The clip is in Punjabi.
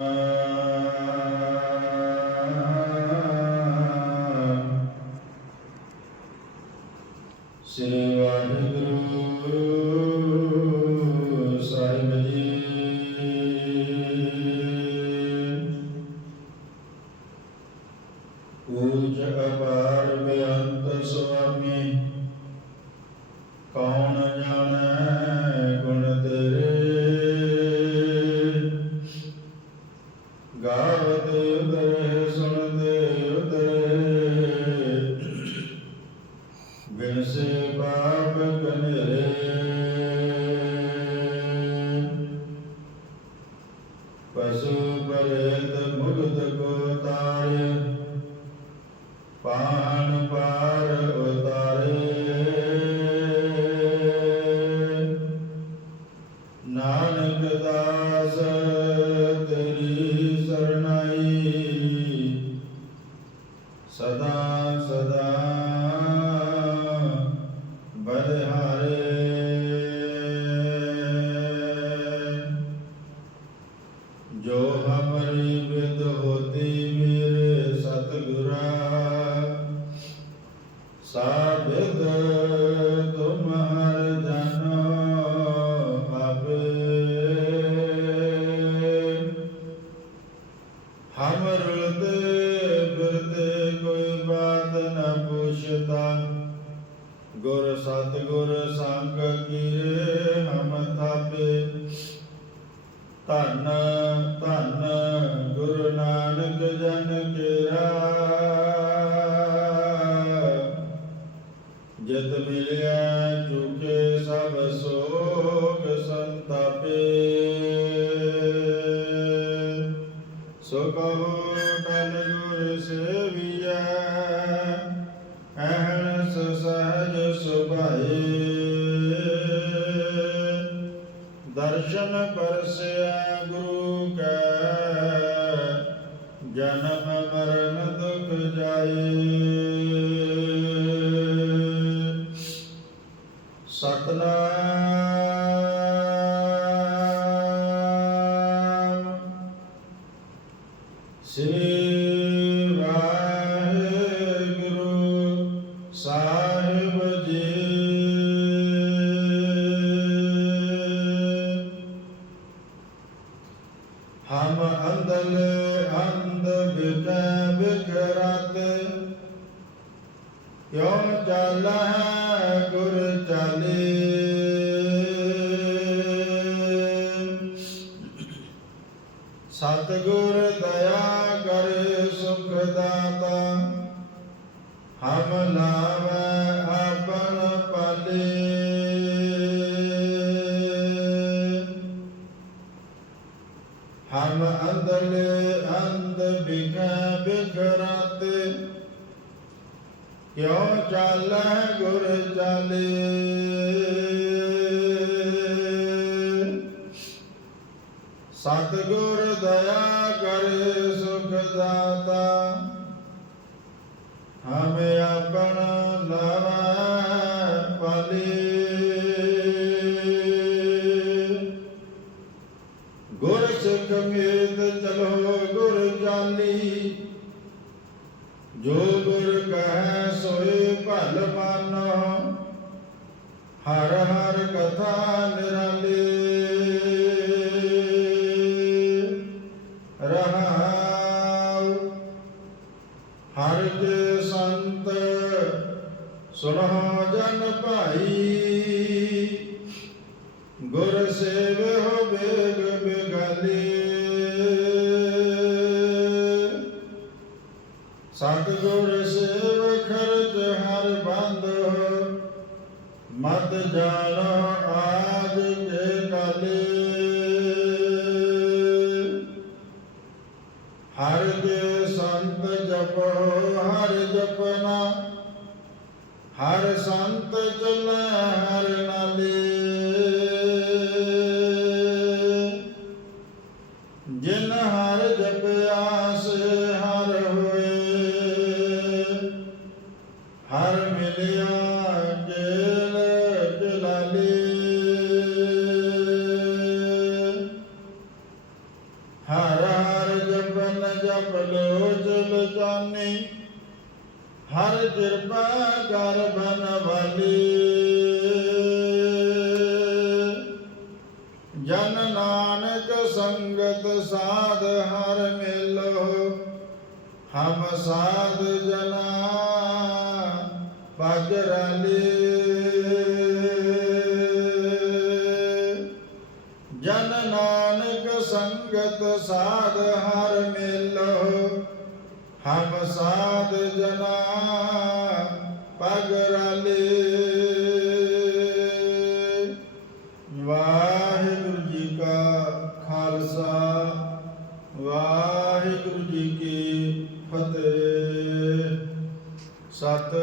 Uh... ਪਸ਼ੂ ਪਰੇਤ ਮੁਗਤ ਕੋ ਤਾਰੇ ਪਾਣ ਪਾਰ ਸੰਗ ਕੀਰੇ ਹਮ ਥਾਪੇ। ਧੰਨ ਧੰਨ ਗੁਰੂ ਨਾਨਕ ਜਨ ਕੇਰਾ। ਜਿਤ ਮਿਲਿਆ ਚੁਕੇ ਸਭ ਸੋਗ ਸੰਤਾਪੇ। ਸੋ ਕਹੋ ਟਲ ਗੁਰ ਸੇਵੀਐ। ਦਰਸ਼ਨ ਪਰਸਿਆ ਗੁਰੂ ਕੈ ਜਨਮ ਮਰਨ ਦੁਖ ਜਾਏ। ਸਤਨਾਮ ਹਮ ਅੰਦਲ ਅੰਧ ਬਿਕੈ ਬਿਕਰਤ ਕਿਉ ਚਾਲੈ ਗੁਰ ਚਾਲੇ? ਸਤਿਗੁਰ ਦਇਆ ਕਰ ਸੁਖ ਦਾਤਾ। ਹਮ ਲਾਵੈ ਬਿਖਰਤ ਕਿਉ ਚਾਲੈ ਗੁਰ ਚਾਲੇ? ਸਤਿਗੁਰ ਦਇਆ ਕਰੇ ਸੁਖ ਦਾਤਾ। ਹਮ ਆਪਨ ਲਾਵੈ ਪਾਲੇ। ਗੁਰ ਸਿੱਖ ਮੇਤ ਸੋਏ ਭਲ ਮਾਨੋ, ਹਰ ਹਰ ਕਥਾ ਨਿਰਾਲੇ। ਰਹਾਉ, ਹਰ ਕੇ ਸੰਤ ਸੁਣੋ ਜਨ ਭਾਈ। ਗੁਰ ਸੇਵ ਹੋ ਬੇਗ ਬਿਗਾਲੇ। ਸਤਿਗੁਰ ਮਤ ਜਾਣਾ ਆਜ ਕੇ ਕਾਲੇ। ਹਰ ਕੇ ਸੰਤ ਜਪੋ, ਹਰ ਜਪਨਾ। ਹਰ ਸੰਤ ਚਲੈ ਹਰ ਨਾਲੇ। ਜਿਨ ਹਰ ਜਪਿਆ ਕਿਰਪਾ ਕਰ ਬਨਵਾਲੀ ਜਨ ਨਾਨਕ ਸੰਗਤ ਸਾਧ ਹਰ ਮਿਲੋ ਹਮ ਸਾਧ ਜਨਾ ਪਗ ਰਲੇ। ਜਨ ਨਾਨਕ ਸੰਗਤ ਸਾਧ ਹਰ ਮਿਲੋ ਹਮ ਸਾਧ ਜਨਾ ਪਗ ਰਲੇ